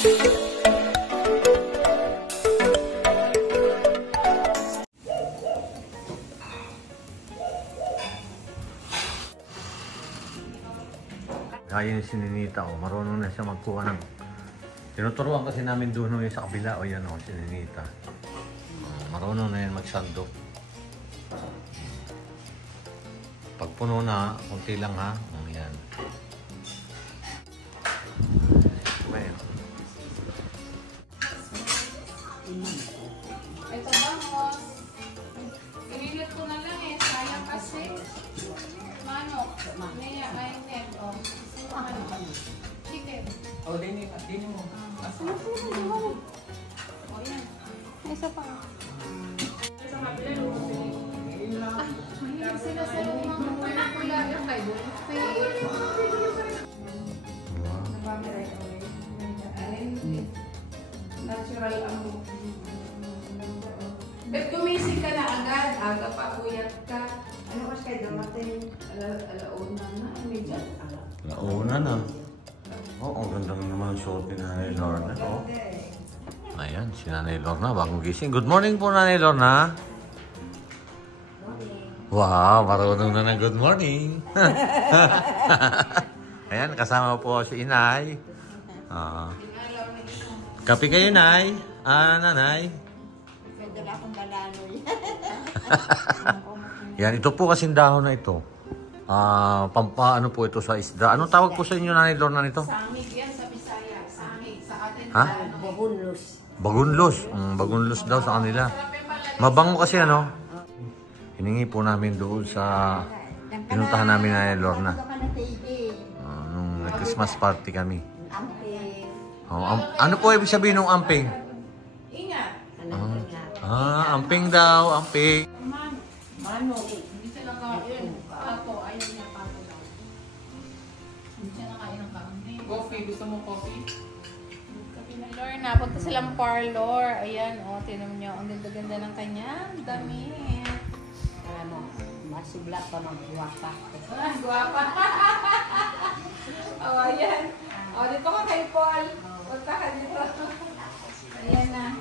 Kaya ni si Ninita, oh, marunong na siya magkuha ng... Tinuturuan kasi namin doon yung sa kabila, o yan o, si Ninita. Marunong na yan magsandok. Pag puno na, kunti lang ha. Yan. Ito bangos. Inilit ko na lang eh. Sayang kasi. Manok. Niya ay net. O. Chicken. O, dini mo. O yan. Isa pa. Sa kabila lumusili. Mahilig sila sa mga pula-pula. Yung kay Dolphin. Nabamiray ko eh. Natural ang bet gumising ka na agad, aga pa puyat ka. Ano kasi kayo dumating? Alauna na, medyo. Alauna na. Oo, ang ganda naman ang suot ni Nanay Lorna. Oh. Ayan, si Nanay Lorna, bagong gising. Good morning po, Nanay Lorna. Wow, marunong na ng good morning. Ayan, kasama po si Inay. Kape kayo, Nay. Nanay. Pwede na akong balanoy. Yan, ito po kasing dahon na ito. Pampaano po ito sa isda. Anong tawag po sa inyo, Nanay Lorna, nito? Sangig yan sa Bisaya. Sangig sa atin. Ha? Bagunlos. Bagunlos. Bagunlos daw sa kanila. Mabango kasi ano. Hiningi po namin doon sa pinuntahan namin na Lorna. Nung Christmas party kami. Ano po ibig sabihin ng amping? Ingat. Amping daw, amping. Manok. Hindi siya nakain. Pato. Ayaw niya pato daw. Hindi siya nakain ng kaunti. Coffee. Gusto mo coffee? Kapi na Lorna. Punta silang parlor. Ayan, o. Tinan niyo. Ang ganda-ganda ng kanyang damit. Ano, masigla pa mag-guwapa. Guwapa. O, ayan. O, dito ka kay Paul. Punta ka dito. Ayan na.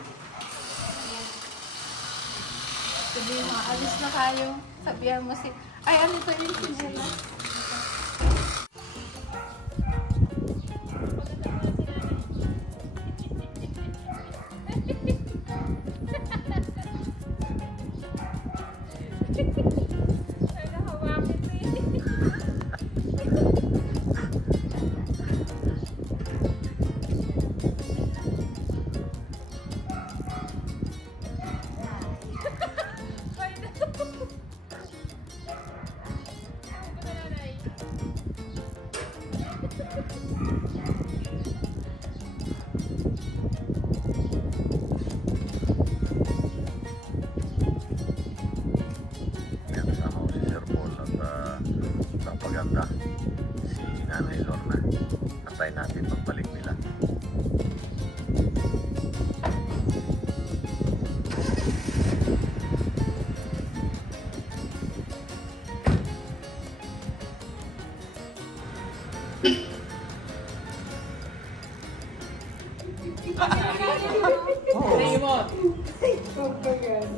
Sabihin mo, alis na kayo. Sabihan mo si... Ay, ano ito yung sinela? Napaganda si Nanay Lorna. Antay natin pagbalik nila.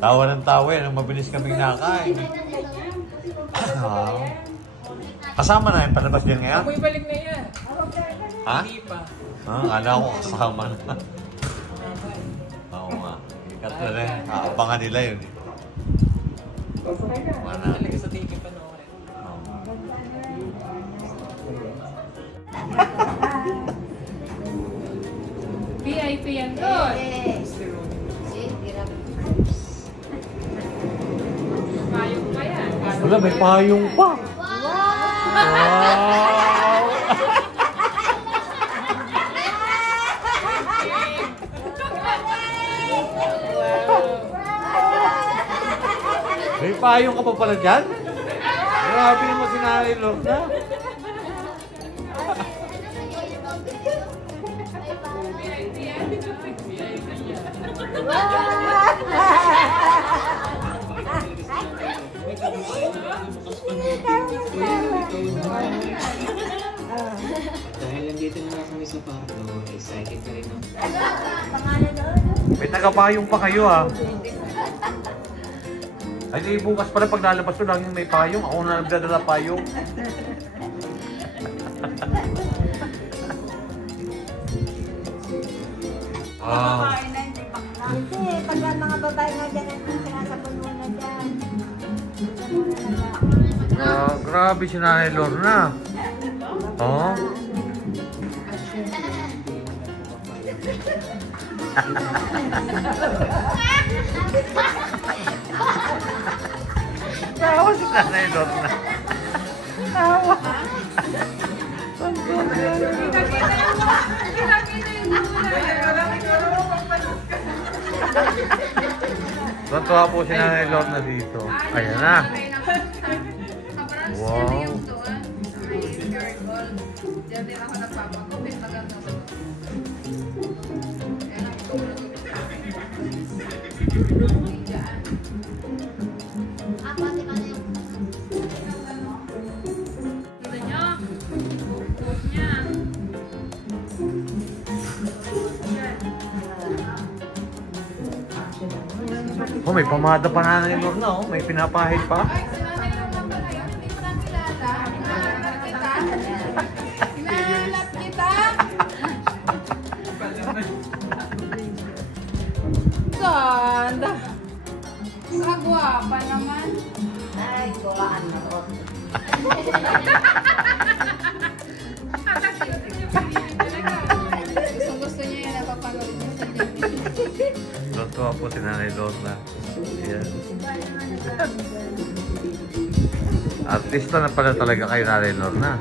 Tawa ng tawa yan. Mabilis kaming nakain. Kasama na yung palabas din ngayon? Ako'y balik na yan. Ha? Hindi pa. Akala ko kasama na. Oo nga. Ikat na rin. Abangan nila yun. Talaga sa ticket pa noon. VIP yan doon. Payong pa yan. Wala, may payong pa. Wow! May payong ka pa pala dyan? Grabe naman si Nanay Lorna. Dahil nandito na kami sa parlo, excited ka rin, no? Pangalan doon. May tagapayong pa kayo ah. Ay di bukas pala pag lalabas ko laging may payong. Ako na nagdadala payong. Ah, Kain na hindi bakla. Kasi pag mga babae nga dyan ang sinasabon mo na dyan. grabe si Nanay Lorna. Oh. Tawa si Nanay Lorna. Tawa. Tuwa po si Nanay Lorna dito. Ayan na. Wow. Diyan din ako nagpapakupit maganda sa Ayan ang itulog. Tignan nyo. Buhok niya. Oh, may pamada pa Nanay Lorna oh. May pinapahid pa. Ay, sinanay lang naman pala yun. Hindi ko na kilala. Hinahanap kita. Hinahanap kita. Ganda. Sagwapa naman. Ay, gawaan na po. Gusto niya yung napapanood niya sa Jamie. Tuwa po si Nanay Lorna. Ayan. Artista na pala talaga kay Nanay Lorna.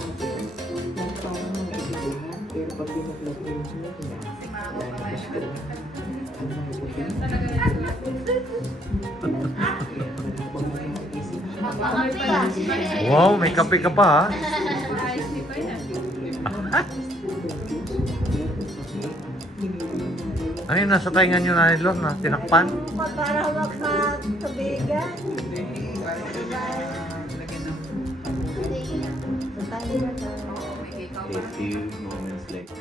Wow, may kape ka pa ha? Ayos nito yan. Ano yung nasa taingan nyo Nanay Lorna? Tinakpan? Para huwag matubigan. A few moments later.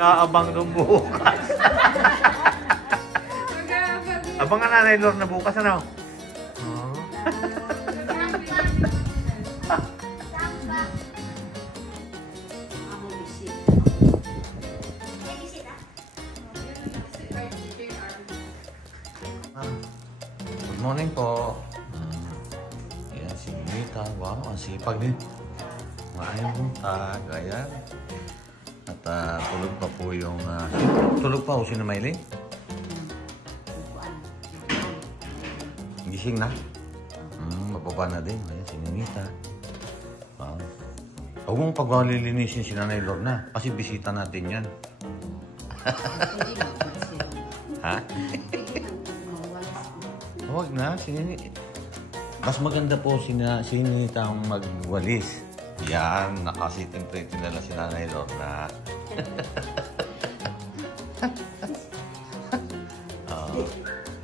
Kaabang nung bukas. Abangan Nanay Lorna bukas ano? Oh. Good morning po. Ayan si Nita. Wow, ang sipag din. Maayong buntag. Ayan. At tulog pa po yung... tulog pa po si Mylene? Gising na? Mababa na din. Ayan si Nita. Wow. Huwag mong pagwalilinisin si Nanay Lorna. Kasi bisita natin yan. Ha? Huwag na. Mas maganda po si Nita ang magwalis. Yan. Nakasiting pretty na lang si Nanay Lorna.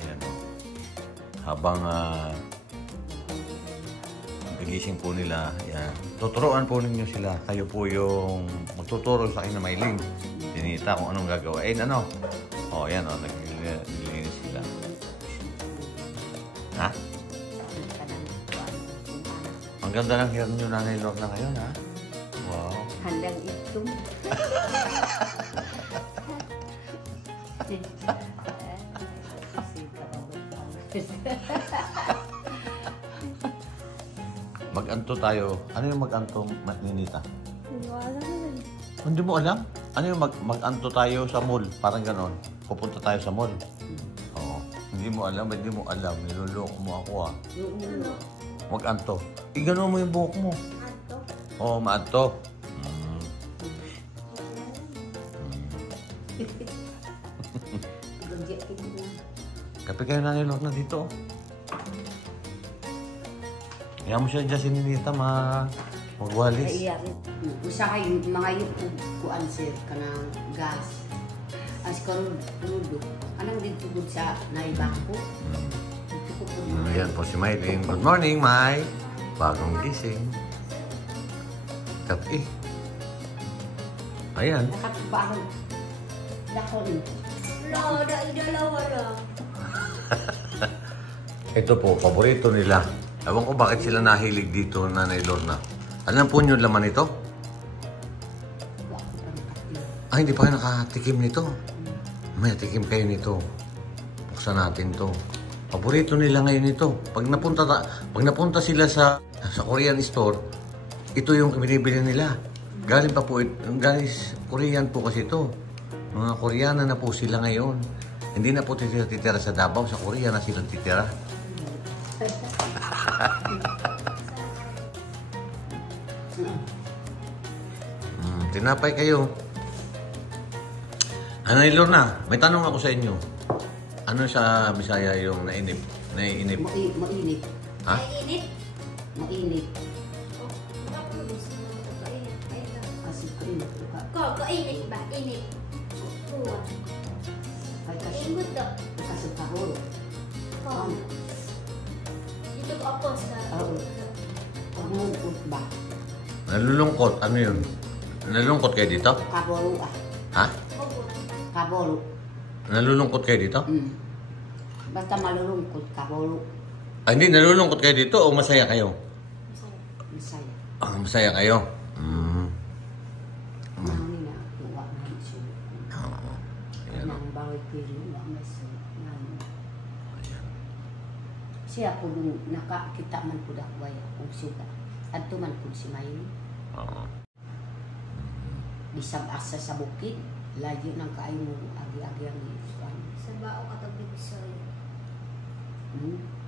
Yan. Habang nagising po nila, yan. Tuturuan po ninyo sila. Kayo po yung magtuturo sa akin na Mylene. Sinita kung anong gagawin. Ano? O, yan o. Naglilinis sila. Ha? Ang ganda ng hair nyo Nanay Lorna ngayon, ha? Wow. Handang ito. Mag-anto tayo. Ano yung mag-anto, Ninita? Wala naman. Hindi mo alam? Ano yung mag-anto tayo sa mall? Parang ganon. Pupunta tayo sa mall. Oo. Hindi mo alam, hindi mo alam. Niloloko mo ako ah. Mag-anto. Igano mo yung buhok mo. Oo, ma-anto. Kape kayo Nanay Lorna dito. Kaya mo siya dyan si Ninita magwalis. Usahay mga yung kuan sir kanang gas. karon tudo. Anang dito gud sa naibangko. Dito ko po. Ayan po si Maylin. Good morning, May. Bagong gising. Kapi. Ayan. Nakapagbaon. Dakon. Wala, dalawa lang. Ito po, paborito nila. Ewan ko bakit sila nahilig dito, Nanay Lorna. Alam po niyo yung laman nito? Wa ko pa nakatiyo. Ay, hindi pa kayo nakatikim nito. May tikim kayo nito. Buksan natin to. Paborito nila ngayon ito. Pag napunta sila sa Korean store, ito yung binibili nila. Galing pa po, guys, Korean po kasi ito. Mga Koreana na po sila ngayon. Hindi na po titira sa Davao, sa Korea na sila titira. Tinapay kayo. Nanay Lorna, may tanong ako sa inyo. Ano sa Bisaya yung nainip? Naiinip? Mainit. Ha? Init. Mainit. Oh, tapos, kainit. Ayun lang. Kasi mainit ka. Kainit ba? Init. Kuha. Ay kasi Ingot daw. kasi kahuro. Oh. Dito ko ako sa... Oo. Pagmungkot ba? Nalulungkot. Ano yun? Nalulungkot kayo dito? Kaboro ah. Ha? Opo. Kaboro. Nalulungkot kayo dito? Basta malulungkot, kaboro. Ah, hindi, nalulungkot kayo dito o masaya kayo? Masaya. Masaya. Ah, masaya kayo? Nani na, tuwa na siya. Oo. Ayan. Nang bawal pili, wala na siya. Siya po nung nakakita man po dakway akong suga. At tuman po si Mayin. Oo. Bisag asa sa bukid. Layo ng kain mo agi-agi ang isuan. Sa bao ka ito bibisoy.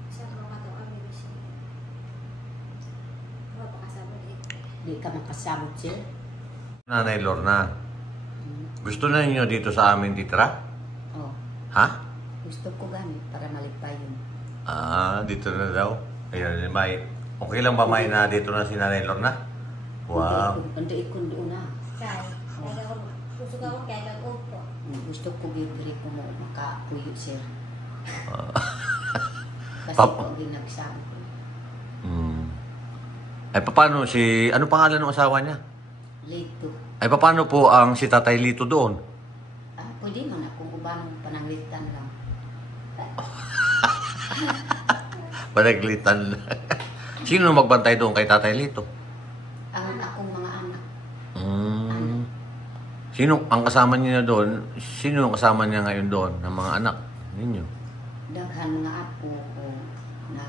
Sa bao ka ito ang bibisoy. Wala pa kasama dito. Di ka makasabot siya. Nanay Lorna, gusto na niyo dito sa amin titira? Oh, Ha? gusto ko gamit para maligpay yun. Ah, dito na daw. Ayan, May. Okay lang ba, May, na dito na si Nanay Lorna? Wow. Kundi doon na. Kaya, kaya ako, gusto ko ako kaya ako po. Gusto ko gibri ko mo makapuyo siya. Kasi Pap- ko ang ginagsabi ko. Ay, paano si... Ano pangalan ng asawa niya? Lito. Ay, paano po ang si Tatay Lito doon? Pwede man akong ubanong pananglitan lang. Panaglitan lang. Sino magbantay doon kay Tatay Lito? Ang akong mga anak. Sino ang kasama niya doon? Sino ang kasama niya ngayon doon ng mga anak ninyo? Daghan mga apo ko na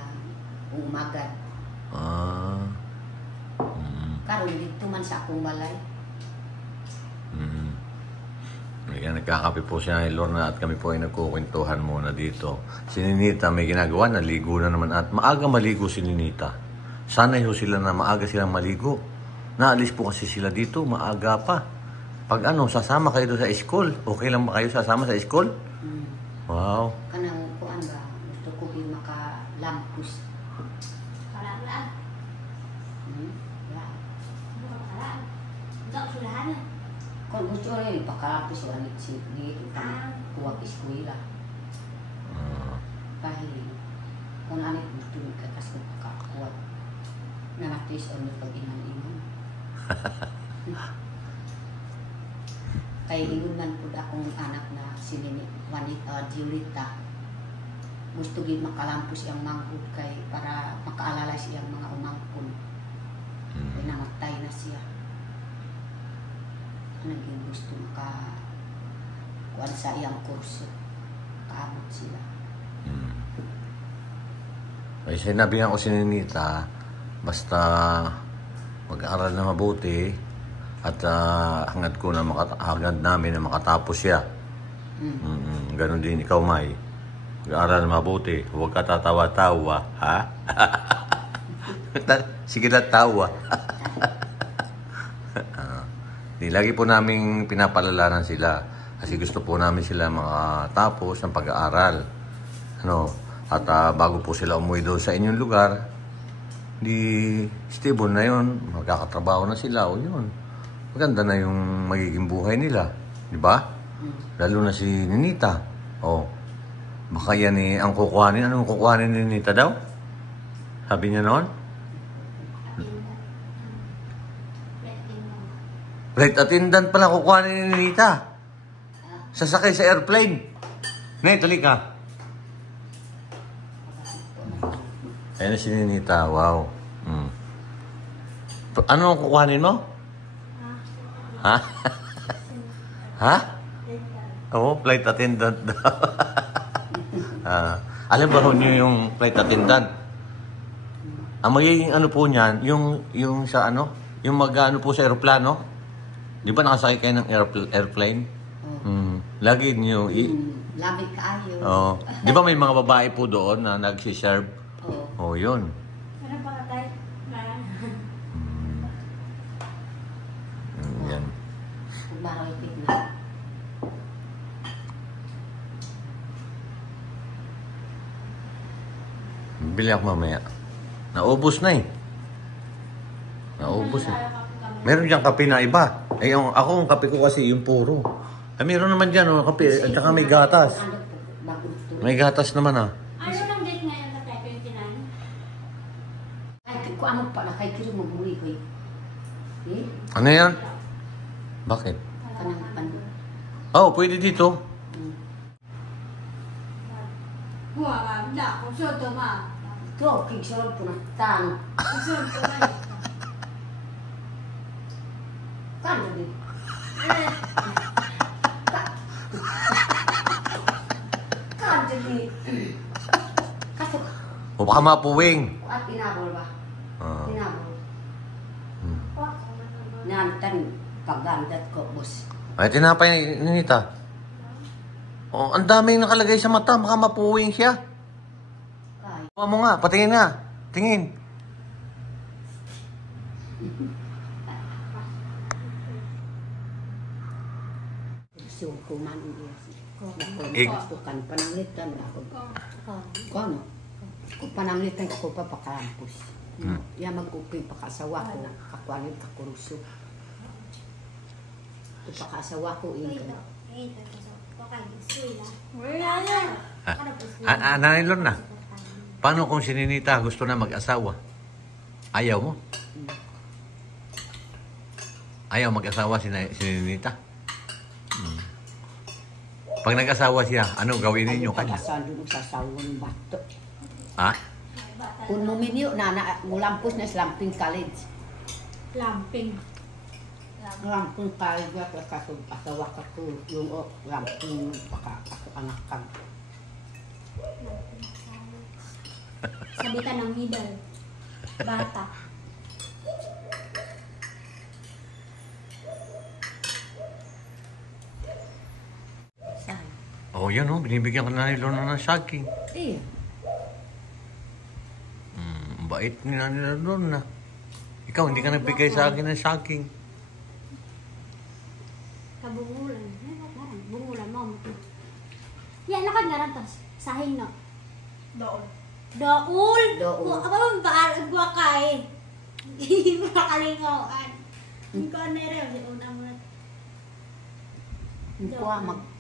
umagad. Ah. Karon dito man sa akong balay. Ayan, nagkakape po siya ni Lorna at kami po ay nagkukwentuhan muna dito. Si Ninita may ginagawa, naligo na naman at maaga maligo si Ninita. Sanay ho sila na maaga silang maligo. Naalis po kasi sila dito, maaga pa. Pag ano, sasama kayo doon sa school. Okay lang ba kayo sasama sa school? Wow. Kanang kuan ba, gusto ko yung makalampus. Kalaan. Ya. Kalaan. Hindi sulahan. Kung gusto rin, pakalampus wanit si dito pa kuwag eskwela. Kahit kung anit gusto yung kakas ko pakakuwag. Nanatis o nito pag-inan-inan. Kaya ingon man po akong anak na si Juanita Julita. Gusto gid makalampos siyang manghud kay para makaalala siyang mga umangkon. Kaya namatay na siya. Naging gusto kuan sa iyang kurso. Kaabot sila. Ay, sinabihan ko si Ninita, basta mag-aral na mabuti at hangad ko na hangad namin na makatapos siya. Ganon din ikaw, May. Mag-aral na mabuti. Huwag ka tatawa-tawa, ha? Sige na tawa. Lagi po namin pinapalalanan sila kasi gusto po namin sila makatapos ng pag-aaral. Ano? At bago po sila umuwi doon sa inyong lugar, di stable na yun, magkakatrabaho na sila o yun. Maganda na yung magiging buhay nila, di ba? Lalo na si Ninita. Oh. Baka yan ang kukuhanin. Anong kukuhanin ni Ninita daw? Sabi niya noon? Flight attendant pala kukuhanin ni Ninita. Sasakay sa airplane. Nay, tuloy ka. Ayan na si Ninita. Wow. Ano ang kukuhanin mo? Ha? Ha? Oo, flight attendant daw. Alam ba niyo yung flight attendant? Ang magiging ano po niyan, yung sa ano, yung mag-ano po sa aeroplano. Di ba nakasakay kayo ng airplane? Lagi niyo Labi kaayo. Oh. Di ba may mga babae po doon na nagsiserve? Oh, yun. Ano ba ka tayo? Yan. Baroy tignan. Bili ako mamaya. Naubos na eh. Naubos eh. Meron diyang kape na iba. Eh, ako, ang kape ko kasi yung puro. Eh, meron naman dyan, kape. At saka may gatas. May gatas naman ah. Ano lang date ngayon na tayo 29? Ay, kung ano pala, kay kiro mabuhi ko eh. Ano yan? Bakit? Panang. Oh, pwede dito. Buwa, wala. Kung siya ito, ma. Ito, kigsorol po na tang. Kung siya ito, ma. Kano din? Kano din? Kaso, O baka mapuwing. at pinabol ba? Ah. Pinabol. Nantan, pagandat ko, boss. Ay, tinapay ni Ninita. Oh, ang daming nakalagay sa mata. Baka mapuwing siya. Kaya. Huwag mo nga, patingin nga. Tingin. Sukuman iya. Ik- Bukan pananglitan ako. Kono? Kung pananglitan ko pa pakalampos. Ya mag-uping pakasawa ko. Kakwalin kakuruso. Kung pakasawa ko iya. Wala na. Nanay Lorna, paano kung si Ninita gusto na mag-asawa? Ayaw mo? Ayaw mag-asawa si Ninita? Pag nag-asawa siya, ano gawin ninyo kanya? Pakasawa doon sa sawang bato. Ha? Kung muminyo na mulampos na sa Lamping College. Lamping. Lamping College at asawa ka ko. Yung Lamping ako anak ka. Sabitan ng middle. Bata. Saan? Oh, yan oh, binibigyan ka na ni Lorna ng saging. Iya. Bait ni Nanay Lorna. Ikaw, hindi ka nagbigay sa akin ng saging. Kabungulan. Bungulan mo. Yan, lakad nga rin tos. Sahin no. Dool. Dool? Dool. Apa ba buwa kay? Hindi mo nakalingawan. Hindi ko na rin. Una mo na.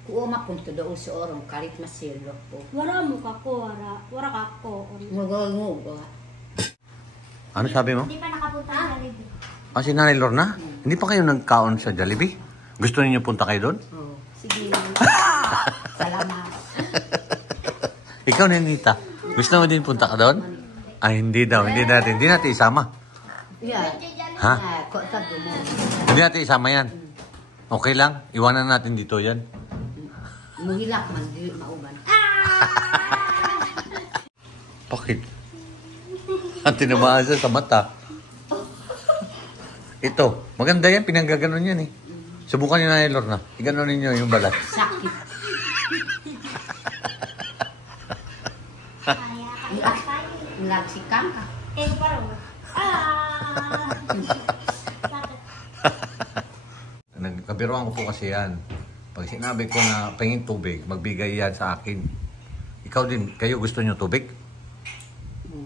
Kuha mapunto doon sa orong karit masilo po. Wara mo ka ko. Wara ka ko. Ngugo. Ano sabi mo? Hindi pa nakapunta sa Jollibee. Ah, si Nanay Lorna? Hindi pa kayo nagkaon sa Jollibee? Gusto niyo punta kayo doon? Oh, sige. Salamat. Ikaw, Ninita, gusto mo din punta ka doon? Ay, hindi daw. Hindi natin isama. Yeah. Ha? Kok sa mo. Hindi natin isama yan. Okay lang? Iwanan natin dito yan. Muhilak man, di mauban. Bakit? Ang tinamaan siya sa mata. Ito, maganda yan. Pinanggaganon yan eh. Subukan niyo na yung Lorna. Iganon ninyo yung balat. Sakit. Nagsikang ka. Eh, parang. Nagkabiruan ko po kasi yan. Pag sinabi ko na pahingin tubig, magbigay yan sa akin. Ikaw din, kayo gusto nyo tubig?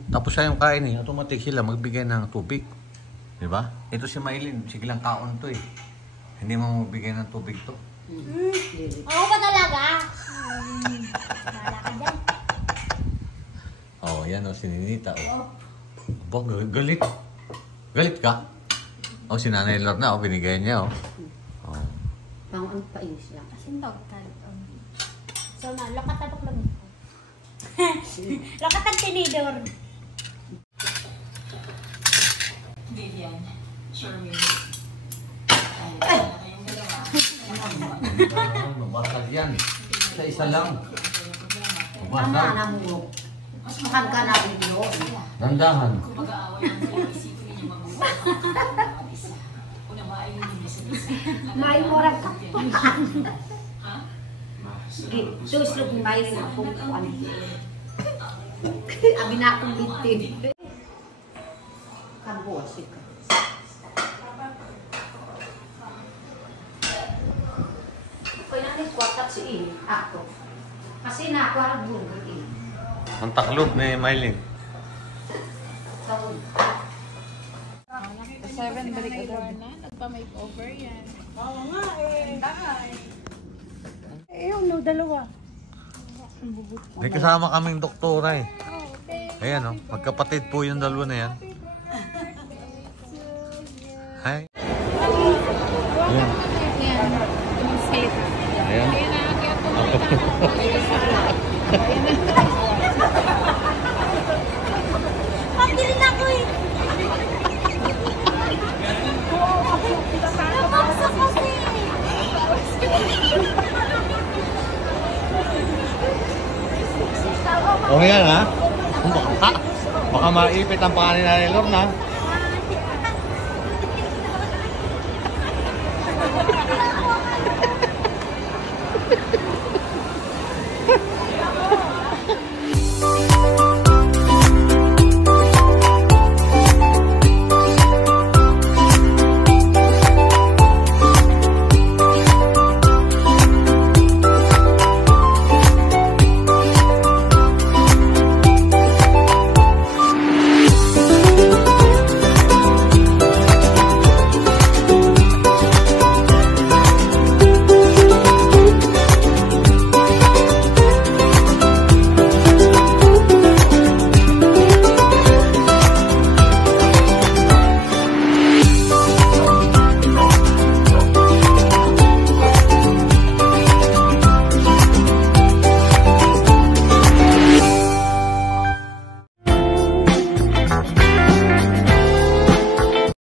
Tapos sayang kain eh, automatic sila magbigay ng tubig. Diba? Ito si Maylin, sige lang kaon to eh. Hindi mo magbigay ng tubig to. Dili. Ako ba talaga? Wala ka dyan. Oh, yan o, si Ninita. Oh. Aba, galit. Galit ka? Oh, si Nanay Lorna, oh, binigay niya, oh. Oh. Pang ang painis lang. Kasing tawag ka. So na, lakatabak lang ito. Lakat ang tinidor. Hindi yan. Sure me. Mabasag yan. Isa lang. Tama na mo. Mas mahal ka na video. Dandahan. May orang ka. Terus lu kumain na akong kuan. Abi na akong bitin. Kambo asik. Kaya ni kuatat si ini ako. Kasi na ako ang bunga ini. Ang taklob ni Mylene. Tawon. 7 balik na. Nagpa-makeover yan. Oo nga eh. Eh, no, dalawa. May kasama kaming doktora eh. Ayan oh, magkapatid po yung dalawa na yan. Hi. Ayan. Yan. Yung sit. Ayan. Kaya nakakaya po. Pagdirin ako eh. Napaksa kasi. O yan ha. Baka maipit ang pangalan ni Lorna.